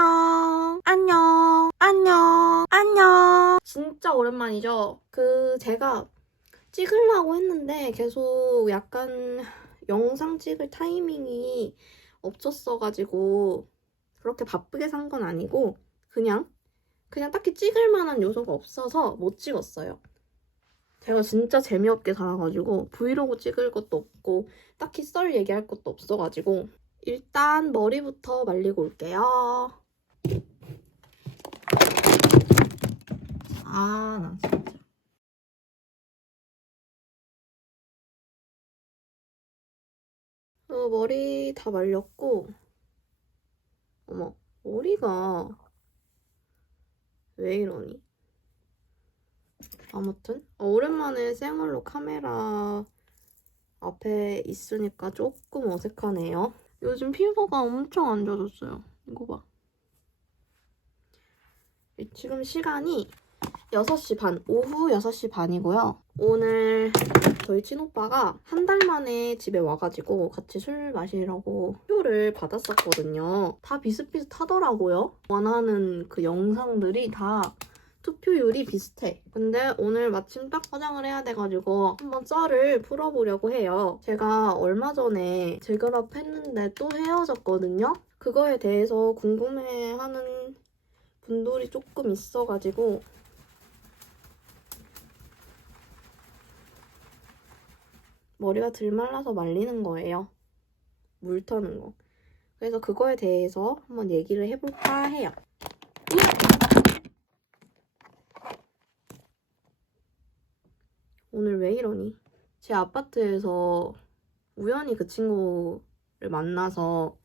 안녕, 안녕, 안녕, 안녕. 진짜 오랜만이죠? 제가 찍으려고 했는데 계속 약간 영상 찍을 타이밍이 없었어가지고 그렇게 바쁘게 산 건 아니고 그냥 딱히 찍을 만한 요소가 없어서 못 찍었어요. 제가 진짜 재미없게 살아가지고 브이로그 찍을 것도 없고 딱히 썰 얘기할 것도 없어가지고 일단 머리부터 말리고 올게요. 나 진짜. 머리 다 말렸고, 어머, 머리가 왜 이러니? 아무튼 오랜만에 생얼로 카메라 앞에 있으니까 조금 어색하네요. 요즘 피부가 엄청 안 좋아졌어요. 이거 봐. 지금 시간이 6시 반, 오후 6시 반이고요. 오늘 저희 친오빠가 한 달 만에 집에 와가지고 같이 술 마시려고 투표를 받았었거든요. 다 비슷비슷하더라고요. 원하는 그 영상들이 다 투표율이 비슷해. 근데 오늘 마침 딱 화장을 해야 돼가지고 한번 썰을 풀어보려고 해요. 제가 얼마 전에 재결합 했는데 또 헤어졌거든요. 그거에 대해서 궁금해하는 분들이 조금 있어가지고 머리가 덜 말라서 말리는 거예요. 물 터는 거. 그래서 그거에 대해서 한번 얘기를 해볼까 해요. 오늘 왜 이러니? 제 아파트에서 우연히 그 친구를 만나서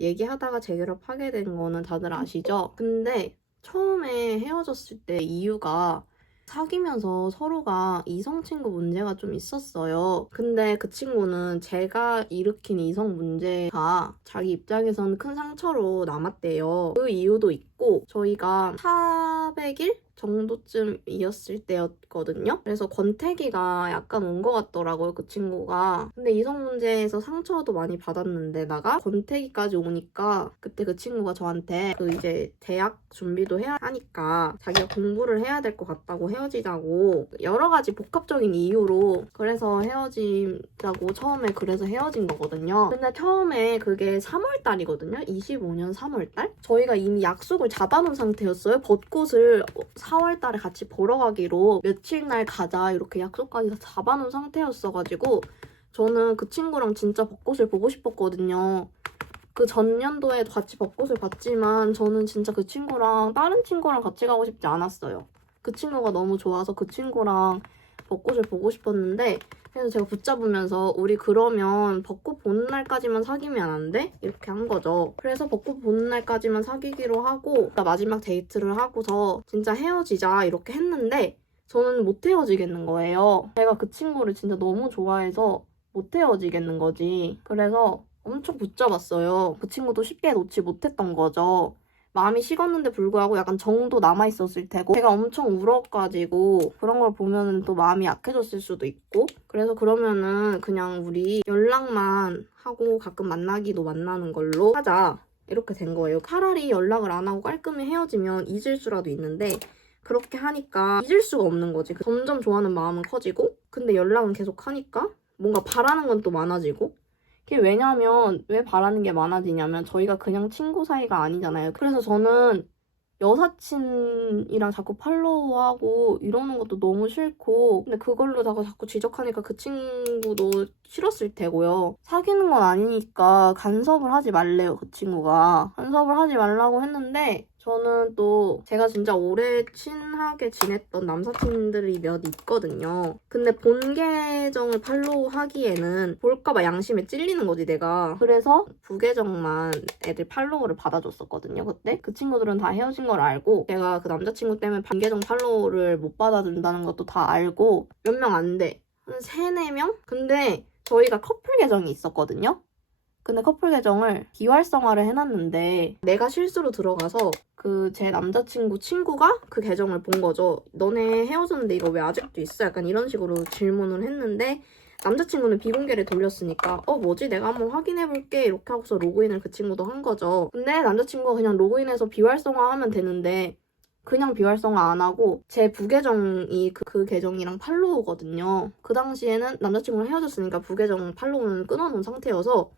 얘기하다가 재결합하게 된 거는 다들 아시죠? 근데 처음에 헤어졌을 때 이유가 사귀면서 서로가 이성 친구 문제가 좀 있었어요. 근데 그 친구는 제가 일으킨 이성 문제가 자기 입장에서는 큰 상처로 남았대요. 그 이유도 있고 저희가 400일 정도쯤이었을 때였거든요. 그래서 권태기가 약간 온 것 같더라고요, 그 친구가. 근데 이성 문제에서 상처도 많이 받았는데다가 권태기까지 오니까 그때 그 친구가 저한테 이제 대학 준비도 해야 하니까 자기가 공부를 해야 될 것 같다고 헤어지자고 여러 가지 복합적인 이유로 그래서 헤어지자고 처음에 그래서 헤어진 거거든요. 근데 처음에 그게 3월 달이거든요. 25년 3월 달? 저희가 이미 약속을 잡아놓은 상태였어요. 벚꽃을 4월 달에 같이 보러 가기로 며칠 날 가자 이렇게 약속까지 다 잡아놓은 상태였어가지고 저는 그 친구랑 진짜 벚꽃을 보고 싶었거든요. 그 전년도에도 같이 벚꽃을 봤지만 저는 진짜 그 친구랑 다른 친구랑 같이 가고 싶지 않았어요. 그 친구가 너무 좋아서 그 친구랑 벚꽃을 보고 싶었는데 그래서 제가 붙잡으면서 우리 그러면 벚꽃 보는 날까지만 사귀면 안 돼? 이렇게 한 거죠. 그래서 벚꽃 보는 날까지만 사귀기로 하고 마지막 데이트를 하고서 진짜 헤어지자 이렇게 했는데 저는 못 헤어지겠는 거예요. 제가 그 친구를 진짜 너무 좋아해서 못 헤어지겠는 거지. 그래서 엄청 붙잡았어요. 그 친구도 쉽게 놓지 못했던 거죠. 마음이 식었는데 불구하고 약간 정도 남아있었을 테고 제가 엄청 울어가지고 그런 걸 보면은 또 마음이 약해졌을 수도 있고 그래서 그러면은 그냥 우리 연락만 하고 가끔 만나기도 만나는 걸로 하자 이렇게 된 거예요. 차라리 연락을 안 하고 깔끔히 헤어지면 잊을 수라도 있는데 그렇게 하니까 잊을 수가 없는 거지. 점점 좋아하는 마음은 커지고 근데 연락은 계속 하니까 뭔가 바라는 건 또 많아지고 그게 왜냐면 왜 바라는 게 많아지냐면 저희가 그냥 친구 사이가 아니잖아요. 그래서 저는 여사친이랑 자꾸 팔로우하고 이러는 것도 너무 싫고 근데 그걸로다가 자꾸 지적하니까 그 친구도 싫었을 테고요. 사귀는 건 아니니까 간섭을 하지 말래요, 그 친구가. 간섭을 하지 말라고 했는데 저는 또 제가 진짜 오래 친하게 지냈던 남사친들이 몇 있거든요. 근데 본 계정을 팔로우하기에는 볼까봐 양심에 찔리는 거지 내가. 그래서 부계정만 애들 팔로우를 받아줬었거든요. 그때 그 친구들은 다 헤어진 걸 알고 제가 그 남자친구 때문에 반 계정 팔로우를 못 받아준다는 것도 다 알고 몇 명 안 돼. 한 3, 4명? 근데 저희가 커플 계정이 있었거든요. 근데 커플 계정을 비활성화를 해놨는데 내가 실수로 들어가서 제 남자친구 친구가 그 계정을 본 거죠. 너네 헤어졌는데 이거 왜 아직도 있어? 약간 이런 식으로 질문을 했는데 남자친구는 비공개를 돌렸으니까 뭐지? 내가 한번 확인해볼게 이렇게 하고서 로그인을 그 친구도 한 거죠. 근데 남자친구가 그냥 로그인해서 비활성화하면 되는데 그냥 비활성화 안 하고 제 부계정이 그 계정이랑 팔로우거든요. 그 당시에는 남자친구랑 헤어졌으니까 부계정 팔로우는 끊어놓은 상태여서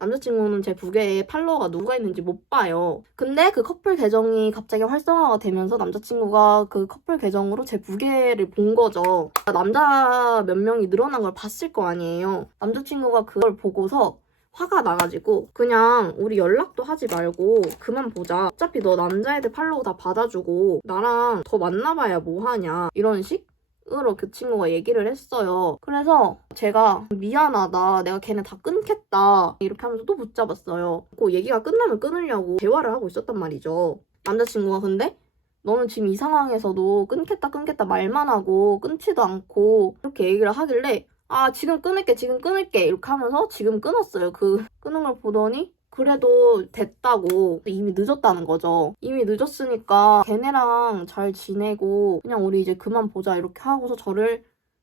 남자친구는 제 부계에 팔로워가 누가 있는지 못 봐요. 근데 그 커플 계정이 갑자기 활성화가 되면서 남자친구가 그 커플 계정으로 제 부계를 본 거죠. 남자 몇 명이 늘어난 걸 봤을 거 아니에요. 남자친구가 그걸 보고서 화가 나가지고 그냥 우리 연락도 하지 말고 그만 보자. 어차피 너 남자애들 팔로우 다 받아주고 나랑 더 만나봐야 뭐하냐 이런 식으로 그 친구가 얘기를 했어요. 그래서 제가 미안하다. 내가 걔네 다 끊겠다. 이렇게 하면서 또 붙잡았어요. 그 얘기가 끝나면 끊으려고 대화를 하고 있었단 말이죠. 남자친구가 근데 너는 지금 이 상황에서도 끊겠다 말만 하고 끊지도 않고 이렇게 얘기를 하길래 지금 끊을게 이렇게 하면서 지금 끊었어요. 그 끊은 걸 보더니 그래도 됐다고 이미 늦었다는 거죠. 이미 늦었으니까 걔네랑 잘 지내고 그냥 우리 이제 그만 보자 이렇게 하고서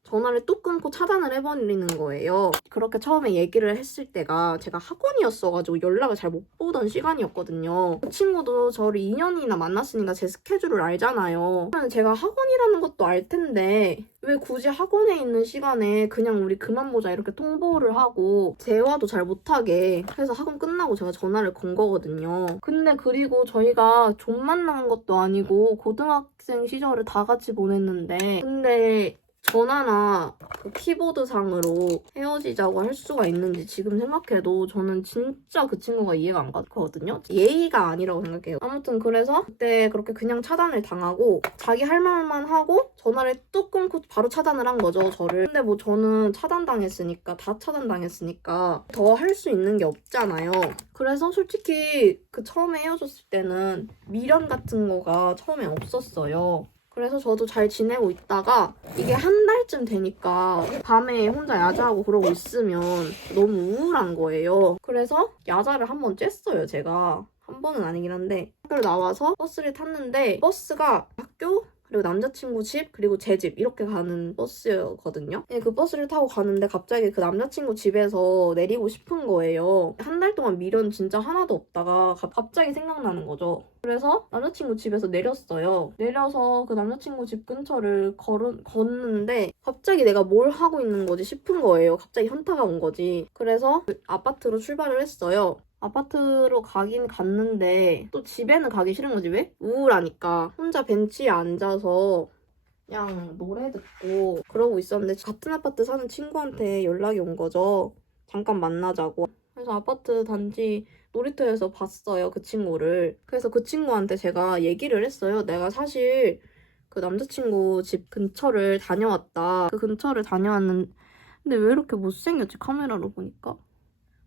전화를 뚝 끊고 차단을 해버리는 거예요. 그렇게 처음에 얘기를 했을 때가 제가 학원이었어가지고 연락을 잘 못 보던 시간이었거든요. 그 친구도 저를 2년이나 만났으니까 제 스케줄을 알잖아요. 제가 학원이라는 것도 알 텐데 왜 굳이 학원에 있는 시간에 그냥 우리 그만 보자 이렇게 통보를 하고 대화도 잘 못하게 해서 학원 끝나고 제가 전화를 건 거거든요. 근데 그리고 저희가 좀 만난 것도 아니고 고등학생 시절을 다 같이 보냈는데 근데 전화나 그 키보드상으로 헤어지자고 할 수가 있는지 지금 생각해도 저는 진짜 그 친구가 이해가 안 가거든요. 예의가 아니라고 생각해요. 아무튼 그래서 그때 그렇게 그냥 차단을 당하고 자기 할 말만 하고 전화를 뚝 끊고 바로 차단을 한 거죠, 저를. 근데 뭐 저는 다 차단당했으니까 더 할 수 있는 게 없잖아요. 그래서 솔직히 그 처음에 헤어졌을 때는 미련 같은 거가 처음에 없었어요. 그래서 저도 잘 지내고 있다가 이게 한 달쯤 되니까 밤에 혼자 야자하고 그러고 있으면 너무 우울한 거예요. 그래서 야자를 한 번 쬐어요, 제가. 한 번은 아니긴 한데 학교를 나와서 버스를 탔는데 버스가 학교 그리고 남자친구 집 그리고 제 집 이렇게 가는 버스였거든요. 그 버스를 타고 가는데 갑자기 그 남자친구 집에서 내리고 싶은 거예요. 한 달 동안 미련 진짜 하나도 없다가 갑자기 생각나는 거죠. 그래서 남자친구 집에서 내렸어요. 내려서 그 남자친구 집 근처를 걷는데 갑자기 내가 뭘 하고 있는 거지 싶은 거예요. 갑자기 현타가 온 거지. 그래서 그 아파트로 출발을 했어요. 아파트로 가긴 갔는데 또 집에는 가기 싫은 거지. 왜? 우울하니까. 혼자 벤치에 앉아서 그냥 노래 듣고 그러고 있었는데 같은 아파트 사는 친구한테 연락이 온 거죠. 잠깐 만나자고. 그래서 아파트 단지 놀이터에서 봤어요, 그 친구를. 그래서 그 친구한테 제가 얘기를 했어요. 내가 사실 그 남자친구 집 근처를 다녀왔다. 그 근처를 다녀왔는데 왜 이렇게 못생겼지, 카메라로 보니까?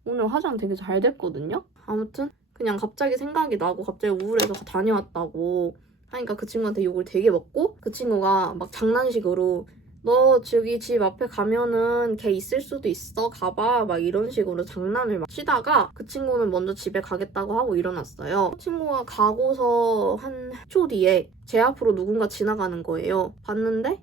오늘 화장 되게 잘 됐거든요? 아무튼 그냥 갑자기 생각이 나고 갑자기 우울해서 다녀왔다고 하니까 그 친구한테 욕을 되게 먹고 그 친구가 막 장난식으로 너 저기 집 앞에 가면은 걔 있을 수도 있어 가봐 막 이런 식으로 장난을 막 치다가 그 친구는 먼저 집에 가겠다고 하고 일어났어요. 그 친구가 가고서 한 초 뒤에 제 앞으로 누군가 지나가는 거예요. 봤는데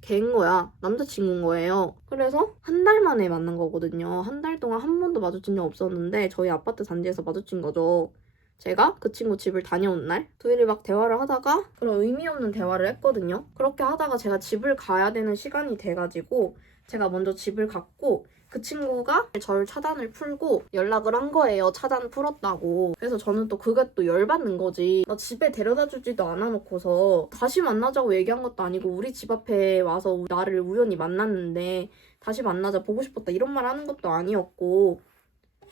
걔인 거야. 남자친구인 거예요. 그래서 한 달 만에 만난 거거든요. 한 달 동안 한 번도 마주친 적 없었는데 저희 아파트 단지에서 마주친 거죠. 제가 그 친구 집을 다녀온 날 둘이 막 대화를 하다가 그런 의미 없는 대화를 했거든요. 그렇게 하다가 제가 집을 가야 되는 시간이 돼가지고 제가 먼저 집을 갔고 그 친구가 저를 차단을 풀고 연락을 한 거예요. 차단 풀었다고. 그래서 저는 또 그게 또 열받는 거지. 나 집에 데려다 주지도 않아놓고서 다시 만나자고 얘기한 것도 아니고 우리 집 앞에 와서 나를 우연히 만났는데 다시 만나자 보고 싶었다 이런 말 하는 것도 아니었고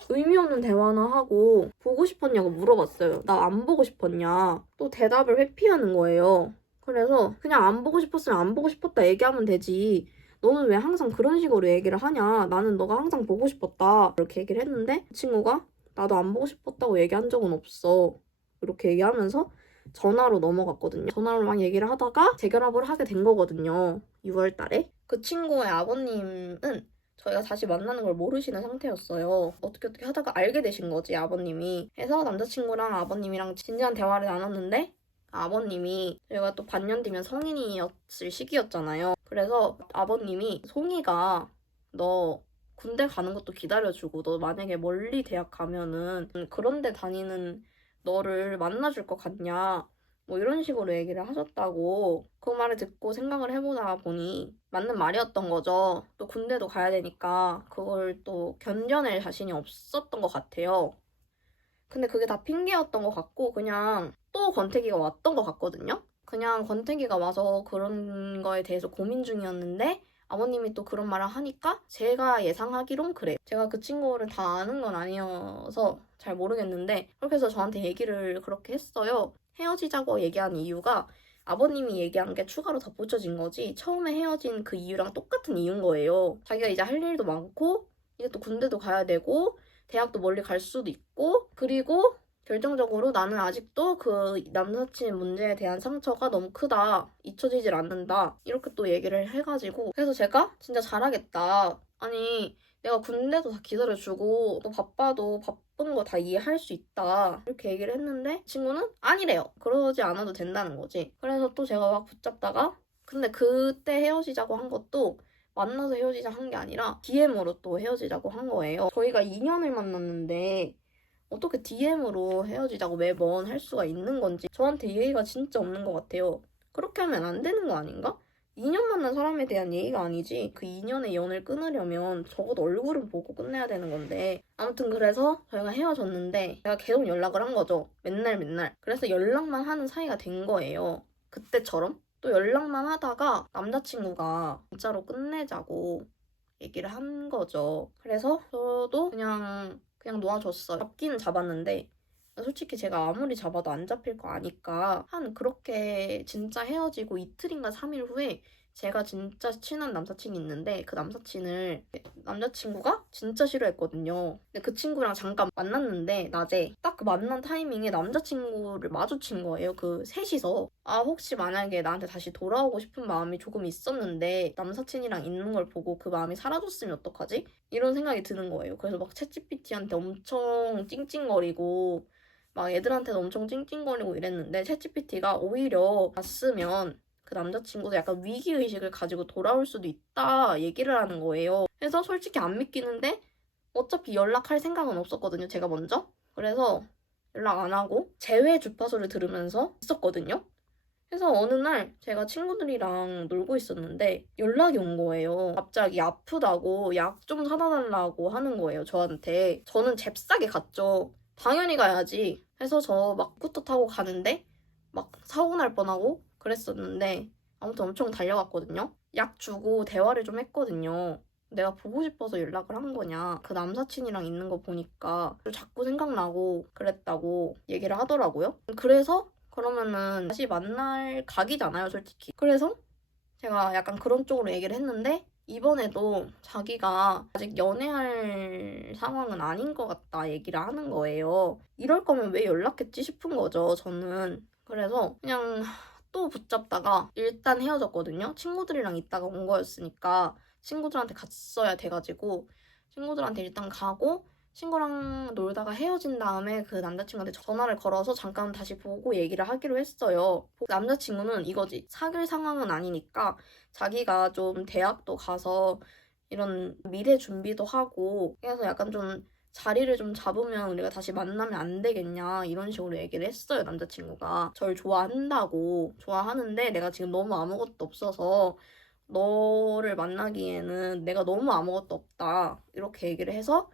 의미 없는 대화나 하고 보고 싶었냐고 물어봤어요. 나 안 보고 싶었냐. 또 대답을 회피하는 거예요. 그래서 그냥 안 보고 싶었으면 안 보고 싶었다 얘기하면 되지. 너는 왜 항상 그런 식으로 얘기를 하냐. 나는 너가 항상 보고 싶었다. 이렇게 얘기를 했는데 그 친구가 나도 안 보고 싶었다고 얘기한 적은 없어. 이렇게 얘기하면서 전화로 넘어갔거든요. 전화로 막 얘기를 하다가 재결합을 하게 된 거거든요. 6월 달에. 그 친구의 아버님은 저희가 다시 만나는 걸 모르시는 상태였어요. 어떻게 하다가 알게 되신 거지, 아버님이. 해서 남자친구랑 아버님이랑 진지한 대화를 나눴는데 아버님이 저희가 또 반년 뒤면 성인이었을 시기였잖아요. 그래서 아버님이 송이가 너 군대 가는 것도 기다려주고 너 만약에 멀리 대학 가면은 그런 데 다니는 너를 만나줄 것 같냐 뭐 이런 식으로 얘기를 하셨다고. 그 말을 듣고 생각을 해보다 보니 맞는 말이었던 거죠. 또 군대도 가야 되니까 그걸 또 견뎌낼 자신이 없었던 것 같아요. 근데 그게 다 핑계였던 것 같고 그냥 또 권태기가 왔던 것 같거든요. 그냥 권태기가 와서 그런 거에 대해서 고민 중이었는데 아버님이 또 그런 말을 하니까 제가 예상하기론 그래요. 제가 그 친구를 다 아는 건 아니어서 잘 모르겠는데 그렇게 해서 저한테 얘기를 그렇게 했어요. 헤어지자고 얘기한 이유가 아버님이 얘기한 게 추가로 덧붙여진 거지 처음에 헤어진 그 이유랑 똑같은 이유인 거예요. 자기가 이제 할 일도 많고 이제 또 군대도 가야 되고 대학도 멀리 갈 수도 있고 그리고 결정적으로 나는 아직도 그 남사친 문제에 대한 상처가 너무 크다. 잊혀지질 않는다. 이렇게 또 얘기를 해가지고 그래서 제가 진짜 잘하겠다. 아니 내가 군대도 다 기다려주고 또 바빠도 바쁜 거 다 이해할 수 있다. 이렇게 얘기를 했는데 친구는 아니래요. 그러지 않아도 된다는 거지. 그래서 또 제가 막 붙잡다가 근데 그때 헤어지자고 한 것도 만나서 헤어지자 한 게 아니라 DM으로 또 헤어지자고 한 거예요. 저희가 2년을 만났는데 어떻게 DM으로 헤어지자고 매번 할 수가 있는 건지 저한테 예의가 진짜 없는 것 같아요. 그렇게 하면 안 되는 거 아닌가? 2년 만난 사람에 대한 예의가 아니지. 그 2년의 연을 끊으려면 적어도 얼굴은 보고 끝내야 되는 건데. 아무튼 그래서 저희가 헤어졌는데 제가 계속 연락을 한 거죠. 맨날 맨날. 그래서 연락만 하는 사이가 된 거예요. 그때처럼. 또 연락만 하다가 남자친구가 진짜로 끝내자고 얘기를 한 거죠. 그래서 저도 그냥 놓아줬어요. 잡기는 잡았는데 솔직히 제가 아무리 잡아도 안 잡힐 거 아니까 한 그렇게 진짜 헤어지고 이틀인가 3일 후에 제가 진짜 친한 남사친이 있는데 그 남사친을 남자친구가 진짜 싫어했거든요. 근데 그 친구랑 잠깐 만났는데 낮에 딱 그 만난 타이밍에 남자친구를 마주친 거예요. 그 셋이서. 아 혹시 만약에 나한테 다시 돌아오고 싶은 마음이 조금 있었는데 남사친이랑 있는 걸 보고 그 마음이 사라졌으면 어떡하지? 이런 생각이 드는 거예요. 그래서 막 챗GPT한테 엄청 찡찡거리고 막 애들한테도 엄청 찡찡거리고 이랬는데 챗GPT가 오히려 봤으면 그 남자친구도 약간 위기의식을 가지고 돌아올 수도 있다 얘기를 하는 거예요. 그래서 솔직히 안 믿기는데 어차피 연락할 생각은 없었거든요. 제가 먼저. 그래서 연락 안 하고 재회 주파수를 들으면서 있었거든요. 그래서 어느 날 제가 친구들이랑 놀고 있었는데 연락이 온 거예요. 갑자기 아프다고 약 좀 사다 달라고 하는 거예요, 저한테. 저는 잽싸게 갔죠. 당연히 가야지. 해서 저 막 스쿠터 타고 가는데 막 사고 날 뻔하고 그랬었는데 아무튼 엄청 달려갔거든요. 약 주고 대화를 좀 했거든요. 내가 보고 싶어서 연락을 한 거냐. 그 남사친이랑 있는 거 보니까 자꾸 생각나고 그랬다고 얘기를 하더라고요. 그래서 그러면은 다시 만날 각이잖아요, 솔직히. 그래서 제가 약간 그런 쪽으로 얘기를 했는데 이번에도 자기가 아직 연애할 상황은 아닌 것 같다 얘기를 하는 거예요. 이럴 거면 왜 연락했지 싶은 거죠, 저는. 그래서 그냥 또 붙잡다가 일단 헤어졌거든요. 친구들이랑 있다가 온 거였으니까 친구들한테 갔어야 돼가지고 친구들한테 일단 가고 친구랑 놀다가 헤어진 다음에 그 남자친구한테 전화를 걸어서 잠깐 다시 보고 얘기를 하기로 했어요. 남자친구는 이거지. 사귈 상황은 아니니까 자기가 좀 대학도 가서 이런 미래 준비도 하고 그래서 약간 좀 자리를 좀 잡으면 우리가 다시 만나면 안 되겠냐 이런 식으로 얘기를 했어요. 남자친구가 절 좋아한다고. 좋아하는데 내가 지금 너무 아무것도 없어서 너를 만나기에는 내가 너무 아무것도 없다 이렇게 얘기를 해서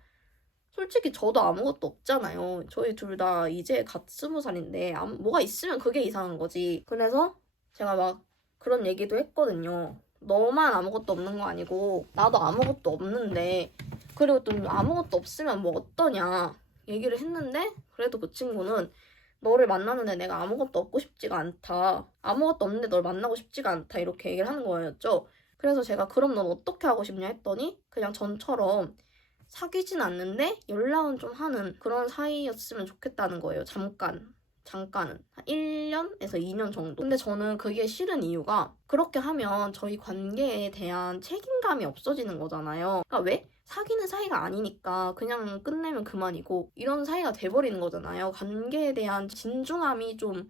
솔직히 저도 아무것도 없잖아요. 저희 둘 다 이제 갓 20살인데 뭐가 있으면 그게 이상한 거지. 그래서 제가 막 그런 얘기도 했거든요. 너만 아무것도 없는 거 아니고 나도 아무것도 없는데 그리고 또 아무것도 없으면 뭐 어떠냐 얘기를 했는데 그래도 그 친구는 너를 만나는데 내가 아무것도 없고 싶지가 않다. 아무것도 없는데 널 만나고 싶지가 않다. 이렇게 얘기를 하는 거였죠. 그래서 제가 그럼 넌 어떻게 하고 싶냐 했더니 그냥 전처럼 사귀진 않는데 연락은 좀 하는 그런 사이였으면 좋겠다는 거예요. 잠깐은. 한 1년에서 2년 정도. 근데 저는 그게 싫은 이유가 그렇게 하면 저희 관계에 대한 책임감이 없어지는 거잖아요. 그러니까 왜? 사귀는 사이가 아니니까 그냥 끝내면 그만이고 이런 사이가 돼버리는 거잖아요. 관계에 대한 진중함이 좀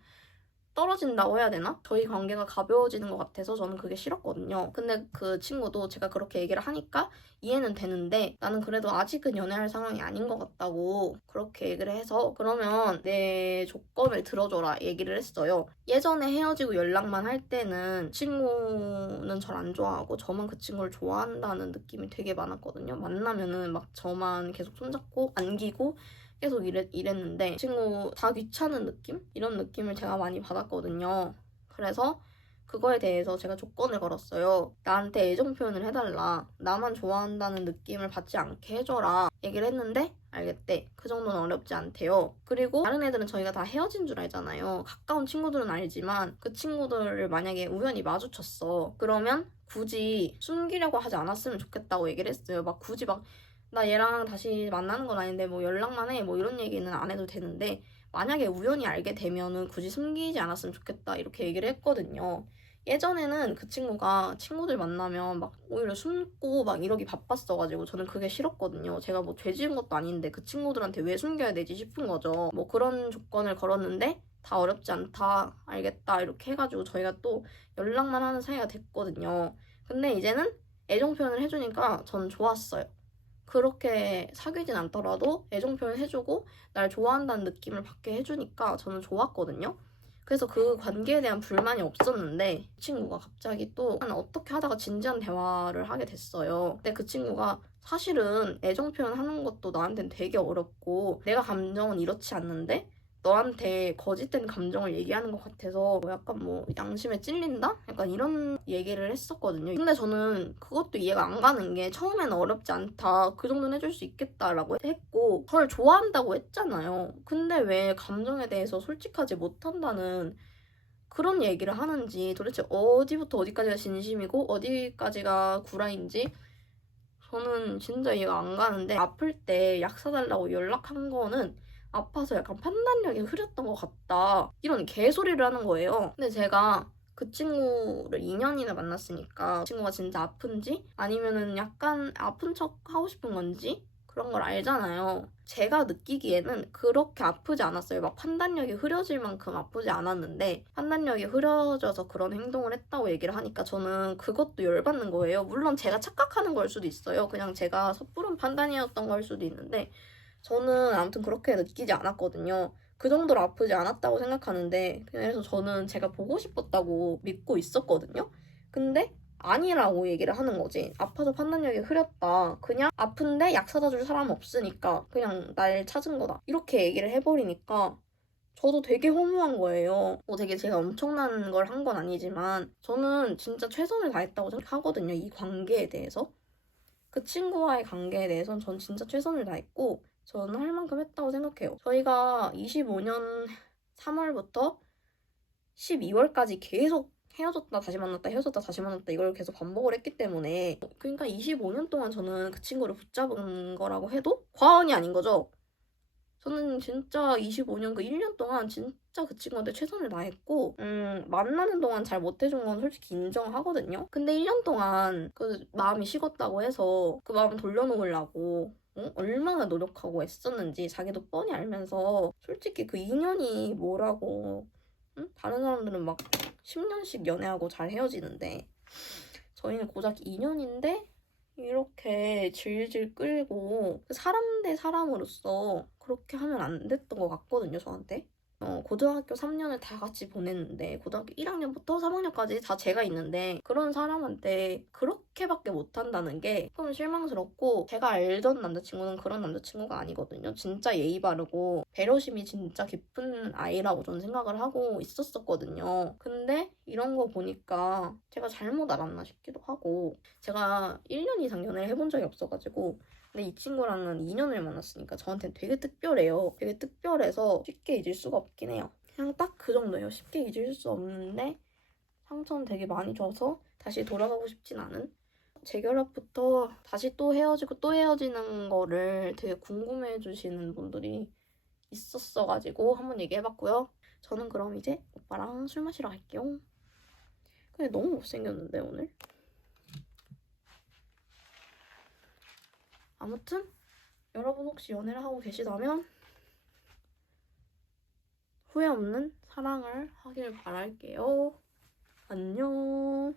떨어진다고 해야 되나? 저희 관계가 가벼워지는 것 같아서 저는 그게 싫었거든요. 근데 그 친구도 제가 그렇게 얘기를 하니까 이해는 되는데 나는 그래도 아직은 연애할 상황이 아닌 것 같다고 그렇게 얘기를 해서 그러면 내 조건을 들어줘라 얘기를 했어요. 예전에 헤어지고 연락만 할 때는 친구는 절 안 좋아하고 저만 그 친구를 좋아한다는 느낌이 되게 많았거든요. 만나면은 막 저만 계속 손잡고 안기고 계속 이랬는데 친구 다 귀찮은 느낌? 이런 느낌을 제가 많이 받았거든요. 그래서 그거에 대해서 제가 조건을 걸었어요. 나한테 애정 표현을 해달라. 나만 좋아한다는 느낌을 받지 않게 해줘라. 얘기를 했는데 알겠대. 그 정도는 어렵지 않대요. 그리고 다른 애들은 저희가 다 헤어진 줄 알잖아요. 가까운 친구들은 알지만 그 친구들을 만약에 우연히 마주쳤어. 그러면 굳이 숨기려고 하지 않았으면 좋겠다고 얘기를 했어요. 막 굳이 막 나 얘랑 다시 만나는 건 아닌데 뭐 연락만 해. 뭐 이런 얘기는 안 해도 되는데 만약에 우연히 알게 되면은 굳이 숨기지 않았으면 좋겠다. 이렇게 얘기를 했거든요. 예전에는 그 친구가 친구들 만나면 막 오히려 숨고 막 이러기 바빴어가지고 저는 그게 싫었거든요. 제가 뭐 죄 지은 것도 아닌데 그 친구들한테 왜 숨겨야 되지 싶은 거죠. 뭐 그런 조건을 걸었는데 다 어렵지 않다, 알겠다 이렇게 해가지고 저희가 또 연락만 하는 사이가 됐거든요. 근데 이제는 애정 표현을 해주니까 저는 좋았어요. 그렇게 사귀진 않더라도 애정 표현 해주고 날 좋아한다는 느낌을 받게 해주니까 저는 좋았거든요. 그래서 그 관계에 대한 불만이 없었는데 그 친구가 갑자기 또 어떻게 하다가 진지한 대화를 하게 됐어요. 근데 그 친구가 사실은 애정 표현하는 것도 나한테는 되게 어렵고 내가 감정은 이렇지 않는데 너한테 거짓된 감정을 얘기하는 것 같아서 약간 뭐 양심에 찔린다? 약간 이런 얘기를 했었거든요. 근데 저는 그것도 이해가 안 가는 게 처음에는 어렵지 않다. 그 정도는 해줄 수 있겠다라고 했고 저를 좋아한다고 했잖아요. 근데 왜 감정에 대해서 솔직하지 못한다는 그런 얘기를 하는지 도대체 어디부터 어디까지가 진심이고 어디까지가 구라인지 저는 진짜 이해가 안 가는데 아플 때 약 사달라고 연락한 거는 아파서 약간 판단력이 흐렸던 것 같다. 이런 개소리를 하는 거예요. 근데 제가 그 친구를 2년이나 만났으니까 그 친구가 진짜 아픈지 아니면은 약간 아픈 척 하고 싶은 건지 그런 걸 알잖아요. 제가 느끼기에는 그렇게 아프지 않았어요. 막 판단력이 흐려질 만큼 아프지 않았는데 판단력이 흐려져서 그런 행동을 했다고 얘기를 하니까 저는 그것도 열받는 거예요. 물론 제가 착각하는 걸 수도 있어요. 그냥 제가 섣부른 판단이었던 걸 수도 있는데 저는 아무튼 그렇게 느끼지 않았거든요. 그 정도로 아프지 않았다고 생각하는데 그래서 저는 제가 보고 싶었다고 믿고 있었거든요. 근데 아니라고 얘기를 하는 거지. 아파서 판단력이 흐렸다. 그냥 아픈데 약 사다 줄 사람 없으니까 그냥 날 찾은 거다. 이렇게 얘기를 해버리니까 저도 되게 허무한 거예요. 뭐 되게 제가 엄청난 걸 한 건 아니지만 저는 진짜 최선을 다했다고 생각하거든요. 이 관계에 대해서. 그 친구와의 관계에 대해서는 전 진짜 최선을 다했고 저는 할 만큼 했다고 생각해요. 저희가 25년 3월부터 12월까지 계속 헤어졌다 다시 만났다 헤어졌다 다시 만났다 이걸 계속 반복을 했기 때문에 그러니까 25년 동안 저는 그 친구를 붙잡은 거라고 해도 과언이 아닌 거죠. 저는 진짜 25년 그 1년 동안 진짜 그 친구한테 최선을 다했고 만나는 동안 잘 못해준 건 솔직히 인정하거든요. 근데 1년 동안 그 마음이 식었다고 해서 그 마음 돌려놓으려고 얼마나 노력하고 애썼는지 자기도 뻔히 알면서 솔직히 그 2년이 뭐라고 다른 사람들은 막 10년씩 연애하고 잘 헤어지는데 저희는 고작 2년인데 이렇게 질질 끌고 사람 대 사람으로서 그렇게 하면 안 됐던 것 같거든요, 저한테. 고등학교 3년을 다 같이 보냈는데 고등학교 1학년부터 3학년까지 다 제가 있는데 그런 사람한테 그렇게밖에 못한다는 게 조금 실망스럽고 제가 알던 남자친구는 그런 남자친구가 아니거든요. 진짜 예의 바르고 배려심이 진짜 깊은 아이라고 저는 생각을 하고 있었거든요. 근데 이런 거 보니까 제가 잘못 알았나 싶기도 하고 제가 1년 이상 연애를 해본 적이 없어가지고 근데 이 친구랑은 2년을 만났으니까 저한테는 되게 특별해요. 되게 특별해서 쉽게 잊을 수가 없긴 해요. 그냥 딱 그 정도예요. 쉽게 잊을 수 없는데 상처는 되게 많이 줘서 다시 돌아가고 싶진 않은? 재결합부터 다시 또 헤어지고 또 헤어지는 거를 되게 궁금해 주시는 분들이 있었어가지고 한번 얘기해봤고요. 저는 그럼 이제 오빠랑 술 마시러 갈게요. 근데 너무 못생겼는데 오늘? 아무튼 여러분 혹시 연애를 하고 계시다면 후회 없는 사랑을 하길 바랄게요. 안녕.